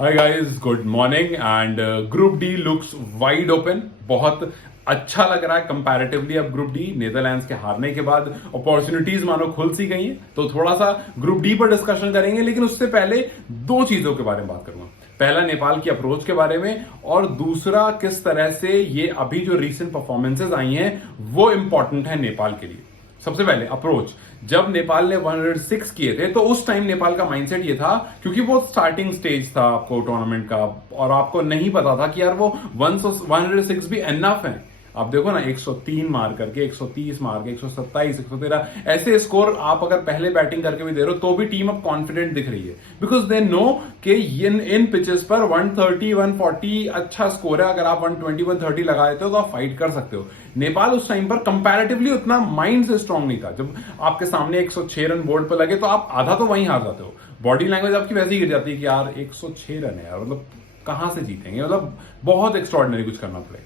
Hi guys, good morning and group D looks wide open. बहुत अच्छा लग रहा है कंपैरेटिवली। अब ग्रुप डी नीदरलैंड्स के हारने के बाद अपॉर्चुनिटीज मानो खुल सी गई हैं, तो थोड़ा सा ग्रुप डी पर डिस्कशन करेंगे। लेकिन उससे पहले दो चीजों के बारे में बात करूंगा। पहला नेपाल की अप्रोच के बारे में, और दूसरा किस तरह से ये अभी जो रीसेंट परफॉर्मेंसेज आई हैं वो इंपॉर्टेंट है नेपाल के लिए। सबसे पहले अप्रोच, जब नेपाल ने 106 किए थे तो उस टाइम नेपाल का माइंडसेट ये था, क्योंकि वो स्टार्टिंग स्टेज था आपको टूर्नामेंट का, और आपको नहीं पता था कि यार वो 106 भी एनफ है। आप देखो ना, 103 मार करके, 130 मार के, 127, 113 ऐसे स्कोर आप अगर पहले बैटिंग करके भी दे रहे हो तो भी टीम अब कॉन्फिडेंट दिख रही है, बिकॉज दे नो कि इन पिचेस पर 130, 140 अच्छा स्कोर है। अगर आप 120, 130 लगा देते हो तो आप फाइट कर सकते हो। नेपाल उस टाइम पर कंपैरेटिवली उतना माइंड से स्ट्रांग नहीं था। जब आपके सामने 106 रन बोर्ड पर लगे तो आप आधा तो वहीं हार जाते हो। बॉडी लैंग्वेज आपकी वैसे ही गिर जाती है कि यार 106 रन है यार, मतलब कहां से जीतेंगे, मतलब बहुत एक्स्ट्रॉर्डिनरी कुछ करना पड़ेगा।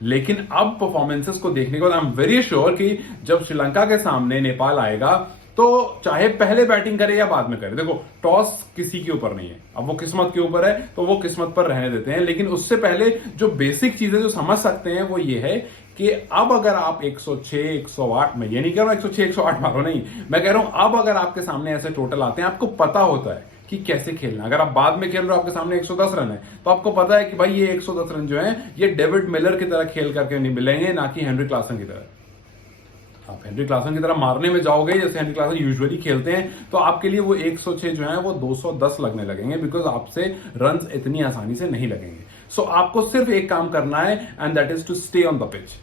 लेकिन अब परफॉर्मेंसेस को देखने के बाद आई एम वेरी श्योर कि जब श्रीलंका के सामने नेपाल आएगा तो चाहे पहले बैटिंग करे या बाद में करे, देखो टॉस किसी के ऊपर नहीं है, अब वो किस्मत के ऊपर है तो वो किस्मत पर रहने देते हैं। लेकिन उससे पहले जो बेसिक चीजें जो समझ सकते हैं वो ये है कि अब अगर आप 106, 108, मैं ये नहीं कह रहा हूं 106, 108 मारो, नहीं, मैं कह रहा हूं अब अगर आपके सामने ऐसे टोटल आते हैं, आपको पता होता है कि कैसे खेलना। अगर आप बाद में खेल रहे हो, आपके सामने 110 रन है, तो आपको पता है कि भाई ये 110 रन जो है ये डेविड मिलर की तरह खेल करके नहीं मिलेंगे, ना कि हेनरी क्लासन की तरह। आप हेनरी क्लासन की तरह मारने में जाओगे जैसे हेनरी क्लासन यूजुअली खेलते हैं, तो आपके लिए वो 106 जो है वो 210 लगने लगेंगे, बिकॉज आपसे रन इतनी आसानी से नहीं लगेंगे। सो आपको सिर्फ एक काम करना है, and that is to stay on the pitch.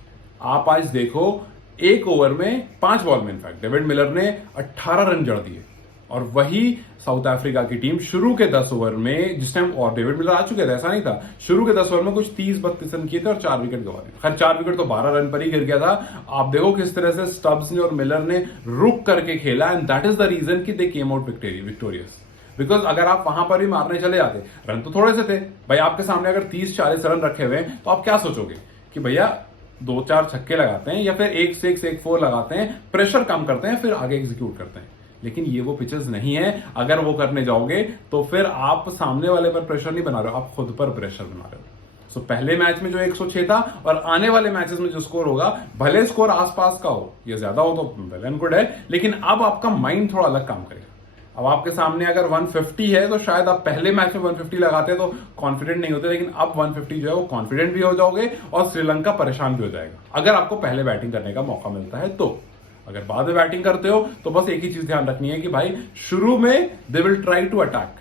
आप आज देखो, एक ओवर में 5 बॉल में इनफैक्ट डेविड मिलर ने 18 रन जड़ दिए, और वही साउथ अफ्रीका की टीम शुरू के 10 ओवर में, जिस टाइम और डेविड मिलर आ चुके थे, ऐसा नहीं था, शुरू के 10 ओवर में कुछ 30-32 रन किए थे और 4 विकेट गंवा दिए। खैर 4 विकेट तो 12 रन पर ही गिर गया था। आप देखो किस तरह से स्टब्स ने और मिलर ने रुक करके खेला, and that is the reason कि they came out victorious. Because अगर आप वहां पर भी मारने चले जाते, रन तो थोड़े से थे भाई, आपके सामने अगर 30-40 रन रखे हुए हैं तो आप क्या सोचोगे कि भैया 2-4 छक्के लगाते हैं या फिर 1-6, 1-4 लगाते हैं, प्रेशर कम करते हैं, फिर आगे एग्जीक्यूट करते हैं। लेकिन ये वो पिचेस नहीं है। अगर वो करने जाओगे तो फिर आप सामने वाले पर प्रेशर नहीं बना रहे हो, आप खुद पर प्रेशर बना रहे हो। सो पहले मैच में जो 106 था और आने वाले मैचेस में जो स्कोर होगा, भले स्कोर आसपास का हो या ज्यादा हो तो वेल एंड गुड है, लेकिन अब आपका माइंड थोड़ा अलग काम करेगा। अब आपके सामने अगर 150 है तो शायद आप पहले मैच में 150 लगाते तो कॉन्फिडेंट नहीं होते, लेकिन अब 150 जो है वो कॉन्फिडेंट भी हो जाओगे और श्रीलंका परेशान भी हो जाएगा, अगर आपको पहले बैटिंग करने का मौका मिलता है तो। अगर बाद में बैटिंग करते हो तो बस एक ही चीज ध्यान रखनी है कि भाई शुरू में they will try to attack,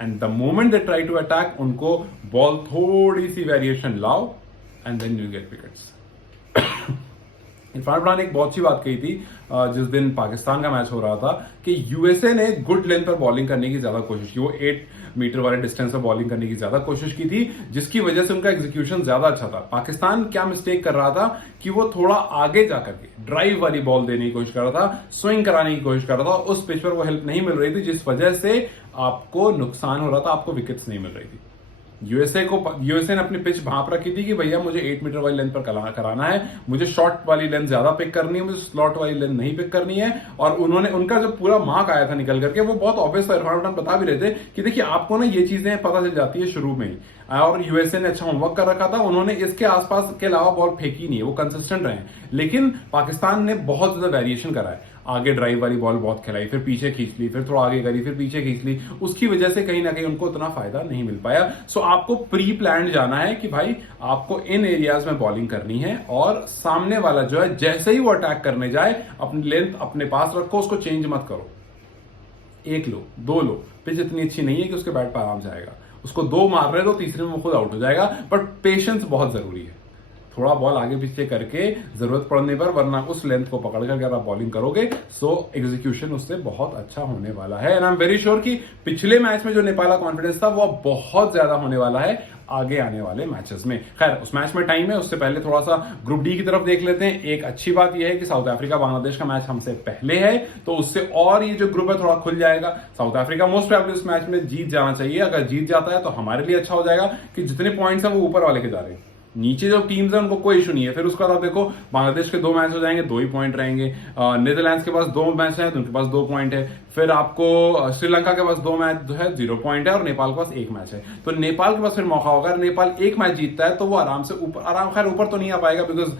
and the moment they try to attack, उनको बॉल थोड़ी सी वेरिएशन लाओ and then you get wickets. Irfan Pathan ने एक बहुत अच्छी बात कही थी जिस दिन पाकिस्तान का मैच हो रहा था, कि यूएसए ने गुड लेंथ पर बॉलिंग करने की ज्यादा कोशिश की, वो 8 मीटर वाले डिस्टेंस पर बॉलिंग करने की ज्यादा कोशिश की थी, जिसकी वजह से उनका एग्जीक्यूशन ज्यादा अच्छा था। पाकिस्तान क्या मिस्टेक कर रहा था कि वो थोड़ा आगे जाकर के ड्राइव वाली बॉल देने की कोशिश कर रहा था, स्विंग कराने की कोशिश कर रहा था, उस पिच पर वो हेल्प नहीं मिल रही थी, जिस वजह से आपको नुकसान हो रहा था, आपको विकेट्स नहीं मिल रही थी। यूएसए ने अपनी पिच भांप रखी थी कि भैया मुझे 8 मीटर वाली लेंथ पर कराना है, मुझे शॉर्ट वाली लेंथ ज्यादा पिक करनी है, मुझे स्लॉट वाली लेंथ नहीं पिक करनी है। और उनका जो पूरा मार्क आया था निकल करके, वो बहुत ऑब्वियस था। इरफान पठान बता भी रहे थे कि देखिए आपको ना ये चीजें पता चल जाती है शुरू में ही, और यूएसए ने अच्छा होमवर्क कर रखा था, उन्होंने इसके आसपास के अलावा बॉल फेंकी नहीं है, वो कंसिस्टेंट रहे। लेकिन पाकिस्तान ने बहुत ज्यादा वेरिएशन करा है, आगे ड्राइव वाली बॉल बहुत खिलाई, फिर पीछे खींच ली, फिर थोड़ा आगे करी, फिर पीछे खींच ली, उसकी वजह से कहीं ना कहीं उनको उतना फायदा नहीं मिल पाया। सो आपको प्री प्लान जाना है कि भाई आपको इन एरियाज में बॉलिंग करनी है, और सामने वाला जो है जैसे ही वो अटैक करने जाए, अपनी लेंथ अपने पास रखो, उसको चेंज मत करो। 1 लो, 2 लो, पिच इतनी अच्छी नहीं है कि उसके बैट पर आराम से आएगा, उसको 2 मार रहे हो तो तीसरे में वो खुद आउट हो जाएगा, बट पेशेंस बहुत जरूरी है। थोड़ा बॉल आगे पीछे करके जरूरत पड़ने पर, वरना उस लेंथ को पकड़ कर अगर आप बॉलिंग करोगे सो एग्जीक्यूशन उससे बहुत अच्छा होने वाला है। And I am very sure कि पिछले मैच में जो नेपाल का कॉन्फिडेंस था वो बहुत ज्यादा होने वाला है आगे आने वाले मैचेस में। खैर उस मैच में टाइम है, उससे पहले थोड़ा सा ग्रुप डी की तरफ देख लेते हैं। एक अच्छी बात यह है कि साउथ अफ्रीका बांग्लादेश का मैच हमसे पहले है, तो उससे और ये जो ग्रुप है थोड़ा खुल जाएगा। साउथ अफ्रीका मोस्ट प्रोबेबली इस मैच में जीत जाना चाहिए, अगर जीत जाता है तो हमारे लिए अच्छा हो जाएगा कि जितने पॉइंट्स है वो ऊपर वाले के जा रहे हैं, नीचे जो टीम्स है उनको कोई इशू नहीं है। फिर उसके बाद आप देखो बांग्लादेश के 2 मैच हो जाएंगे, 2 ही पॉइंट रहेंगे। नीदरलैंड्स के पास 2 मैच है तो उनके पास 2 पॉइंट है। फिर आपको श्रीलंका के पास 2 मैच जो है 0 पॉइंट है और नेपाल के पास 1 मैच है। तो नेपाल के पास फिर मौका होगा, नेपाल 1 मैच जीतता है तो वो आराम से ऊपर, खैर ऊपर तो नहीं आ पाएगा बिकॉज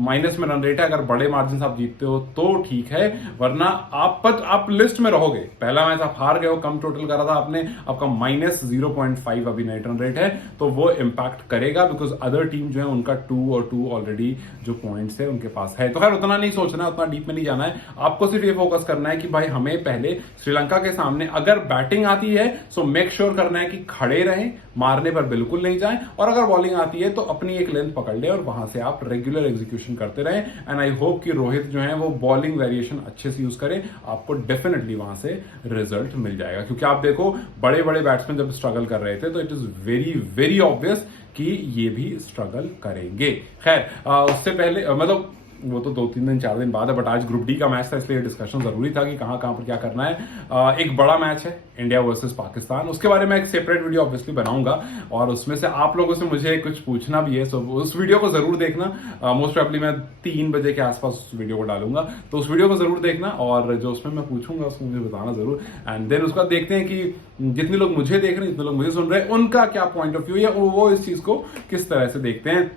माइनस में रन रेट है। अगर बड़े मार्जिन से आप जीतते हो तो ठीक है, वरना आप लिस्ट में रहोगे। पहला मैच आप हार गए हो, कम टोटल करा था आपने, आपका -0.5 अभी नेट रन रेट है, तो वो इंपैक्ट करेगा बिकॉज अदर टीम जो है उनका 2 और 2 ऑलरेडी जो पॉइंट्स है उनके पास है। तो खैर उतना नहीं सोचना है, उतना डीप में नहीं जाना है, आपको सिर्फ ये फोकस करना है कि भाई हमें पहले श्रीलंका के सामने अगर बैटिंग आती है सो मेक श्योर करना है कि खड़े रहें, मारने पर बिल्कुल नहीं जाएं, और अगर बॉलिंग आती है तो अपनी एक लेंथ पकड़ ले और वहां से आप रेगुलर एग्जीक्यूशन करते रहें। एंड आई होप कि रोहित जो है वो बॉलिंग वेरिएशन अच्छे से यूज करे, आपको डेफिनेटली वहां से रिजल्ट मिल जाएगा। क्योंकि आप देखो बड़े बड़े बैट्समैन जब स्ट्रगल कर रहे थे तो it is very very obvious कि ये भी स्ट्रगल करेंगे। खैर उससे पहले मतलब वो तो 2-3 दिन 4 दिन बाद है, बट आज ग्रुप डी का मैच था इसलिए डिस्कशन जरूरी था कि कहां पर क्या करना है। एक बड़ा मैच है इंडिया वर्सेस पाकिस्तान, उसके बारे में एक सेपरेट वीडियो ऑब्वियसली बनाऊंगा और उसमें से आप लोगों से मुझे कुछ पूछना भी है, सो उस वीडियो को जरूर देखना। मोस्ट प्रोबेबली मैं 3 बजे के आसपास उस वीडियो को डालूंगा, तो उस वीडियो को जरूर देखना और जो उसमें मैं पूछूंगा उसको मुझे बताना जरूर। एंड देन उसका देखते हैं कि जितने लोग मुझे देख रहे हैं, जितने लोग मुझे सुन रहे हैं, उनका क्या पॉइंट ऑफ व्यू है, वो इस चीज को किस तरह से देखते हैं।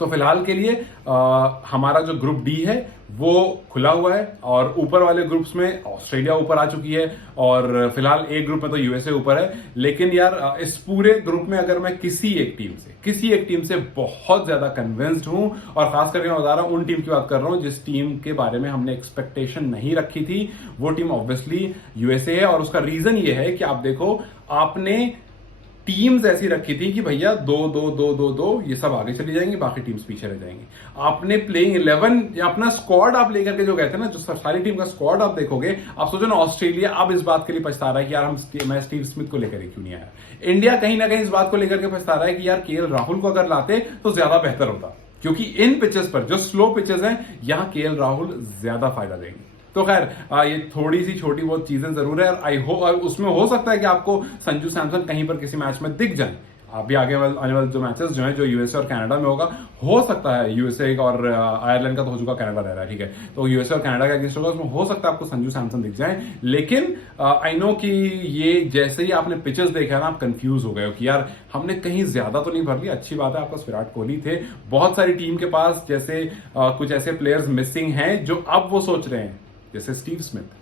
तो फिलहाल के लिए हमारा जो ग्रुप डी है वो खुला हुआ है और ऊपर वाले ग्रुप्स में ऑस्ट्रेलिया ऊपर आ चुकी है और फिलहाल एक ग्रुप में तो यूएसए ऊपर है। लेकिन यार इस पूरे ग्रुप में अगर मैं किसी एक टीम से बहुत ज्यादा कन्विंस्ड हूं, और खास करके मैं बता रहा हूं उन टीम की बात कर रहा हूं जिस टीम के बारे में हमने एक्सपेक्टेशन नहीं रखी थी, वो टीम ऑब्वियसली यूएसए है। और उसका रीजन ये है कि आप देखो आपने टीम्स ऐसी रखी थी कि भैया 2-2-2-2-2 ये सब आगे चली जाएंगी, बाकी टीम्स पीछे रह जाएंगी। आपने प्लेइंग 11 या अपना स्क्वाड आप लेकर के जो गए थे ना, जो सारी टीम का स्क्वाड आप देखोगे, आप सोचो ना ऑस्ट्रेलिया अब इस बात के लिए पछता रहा है कि यार मैं स्टीव स्मिथ को लेकर क्यों नहीं आया। इंडिया कहीं ना कहीं इस बात को लेकर के पछता रहा है कि यार केएल राहुल को अगर लाते तो ज्यादा बेहतर होता, क्योंकि इन पिचेस पर जो स्लो पिचेस हैं यहां केएल राहुल ज्यादा फायदा देंगे। तो खैर ये थोड़ी सी छोटी बहुत चीजें जरूर है, आई होप उसमें हो सकता है कि आपको संजू सैमसन कहीं पर किसी मैच में दिख जाए। अभी आगे आने वाले जो मैचेस जो है, जो यूएसए और कनाडा में होगा, हो सकता है यूएसए और आयरलैंड का तो हो चुका, कनाडा रह रहा है, ठीक है, तो यूएसए और कनाडा का अगेंस्ट होगा, उसमें हो सकता है आपको संजू सैमसन दिख जाए। लेकिन आई नो कि ये जैसे ही आपने पिचेस देखा ना, आप कंफ्यूज हो गए हो कि यार हमने कहीं ज्यादा तो नहीं भर लिया। अच्छी बात है आपके पास विराट कोहली थे, बहुत सारी टीम के पास जैसे कुछ ऐसे प्लेयर्स मिसिंग हैं जो अब वो सोच रहे हैं, जैसे स्टीव स्मिथ,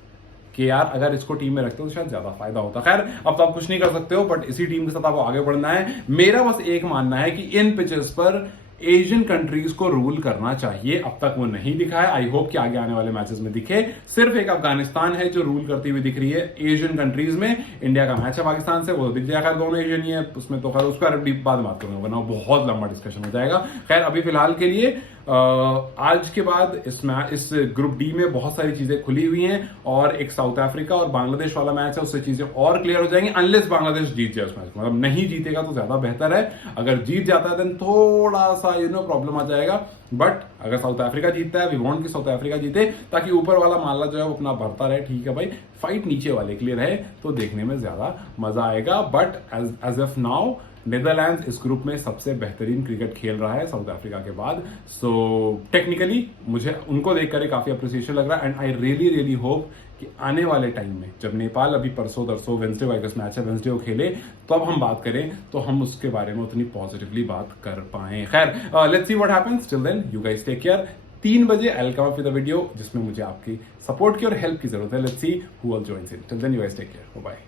कि यार अगर इसको टीम में रखते हो तो शायद ज्यादा फायदा होता। खैर अब तो आप कुछ नहीं कर सकते हो, बट इसी टीम के साथ आपको आगे बढ़ना है। मेरा बस एक मानना है कि इन पिचेस पर एशियन कंट्रीज को रूल करना चाहिए। अब तक वो नहीं दिखा है, आई होप कि आगे आने वाले मैचेस में दिखे। सिर्फ एक अफगानिस्तान है जो रूल करती हुई दिख रही है एशियन कंट्रीज में। इंडिया का मैच है पाकिस्तान से, वो दिख जाएगा, दोनों एशियन ही है उसमें, तो खैर उसका डीप बाद बात करूंगा, वरना बहुत लंबा डिस्कशन हो जाएगा। खैर अभी फिलहाल के लिए आज के बाद इस ग्रुप डी में बहुत सारी चीजें खुली हुई हैं और एक साउथ अफ्रीका और बांग्लादेश वाला मैच है, उससे चीजें और क्लियर हो जाएंगी, अनलेस बांग्लादेश जीत जाए उस मैच, मतलब नहीं जीतेगा तो ज्यादा बेहतर है। अगर जीत जाता है देन थोड़ा सा प्रॉब्लम आ जाएगा, बट अगर साउथ अफ्रीका जीतता है, वी वांट कि साउथ अफ्रीका जीते ताकि ऊपर वाला मामला जो है वो अपना बढ़ता रहे। ठीक है भाई, फाइट नीचे वाले के लिए रहे तो देखने में ज्यादा मजा आएगा। But as of now Netherlands इस ग्रुप में सबसे बेहतरीन क्रिकेट खेल रहा है साउथ अफ्रीका के बाद। सो टेक्निकली मुझे उनको देखकर काफी अप्रिसिएशन लग रहा है, एंड आई रियली होप कि आने वाले टाइम में जब नेपाल अभी परसों तरसों वेंसडे वाइगस मैच है, वेंसडे को खेले, तो अब हम बात करें तो हम उसके बारे में उतनी पॉजिटिवली बात कर पाए। खैर let's see what happens, till then you guys take care. 3 बजे I will come up with a video जिसमें मुझे आपकी सपोर्ट की और हेल्प की जरूरत है। Let's see who will join in, till then you guys take care, bye.